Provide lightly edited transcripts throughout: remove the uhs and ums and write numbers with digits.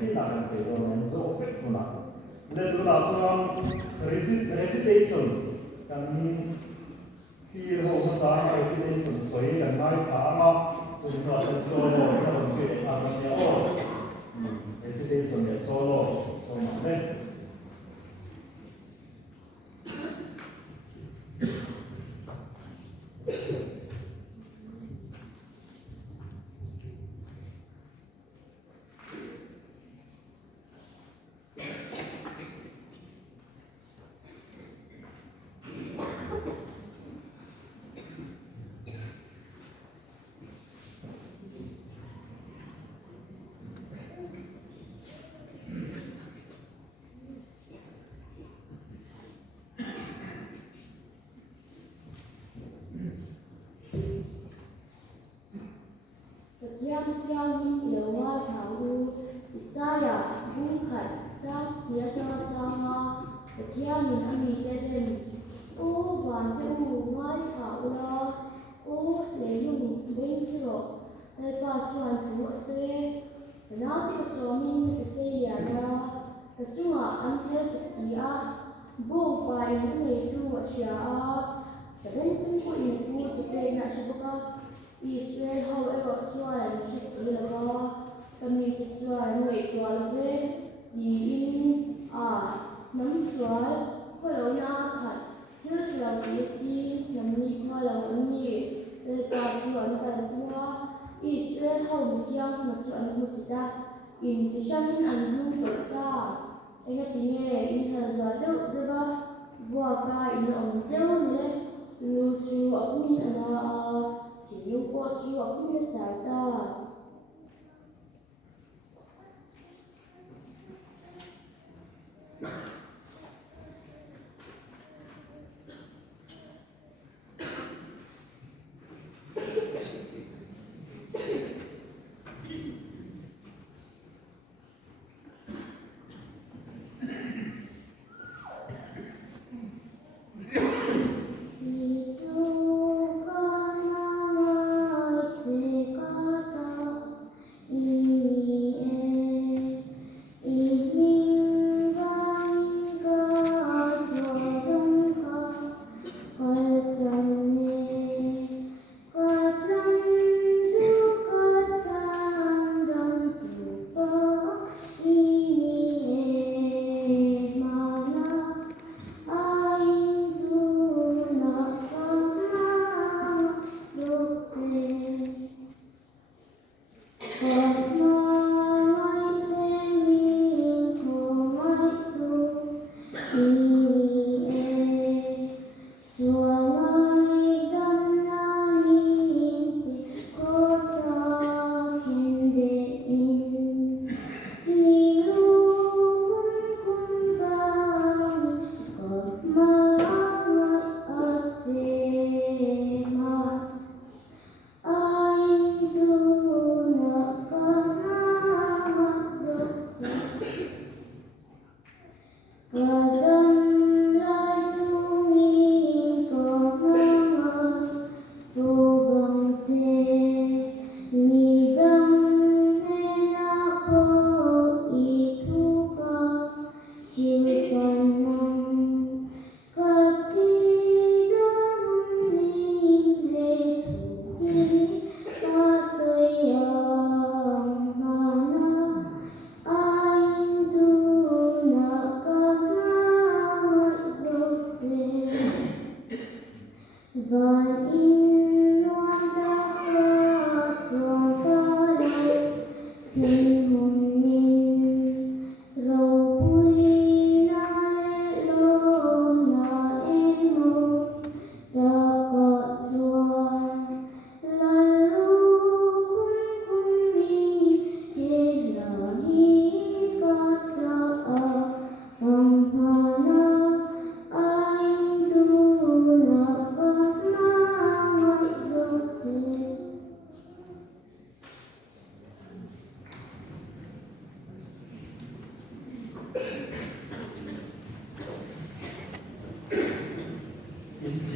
khi là mình sẽ rồi mình số phép của nó nên tôi là cho recitation cần khi hồ sa recitation xoay gần mai thả mà chúng ta sẽ solo nó vẫn sẽ làm được nhiều recitation để solo đấy. Yang lewat tahu saya bukan cak tiada sama ketiak minami keden oh bantu mai tahu lah oh leyung bengcero lepas cuan tu se nanti kesuami kesehara kecuma angkel kesia bong pai itu asia seben tu itu cepat nak sebuka Israel however chuan shi si lawa kami ki chuan noi to love in nam chuan kholo na khat thil chuan ri chi namni kholo ni le ta chuan kan suwa Israel ho mi kyang na chuan mu sita in tishan an lu to ta ena tinge in ha za do ba wa ka in on cheu ni lu chu apuni ana如果需要不能找到。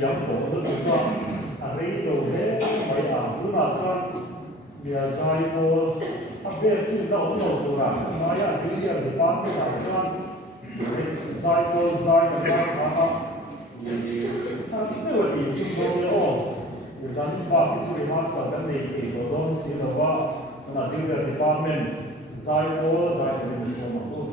Yang bộ nó cũng có lấy đồ thế phải cứ vào sang bây giờ sai cô áp về xin đâu cũng đồ ra phán cái này cho giải cô giải cái này mà thằng cái này thì chúng tôi nhớ dân và cái chuyện mà sau cái này thì tôi don't see theว่าlà chính quyền department giải cô giải cái này xong rồi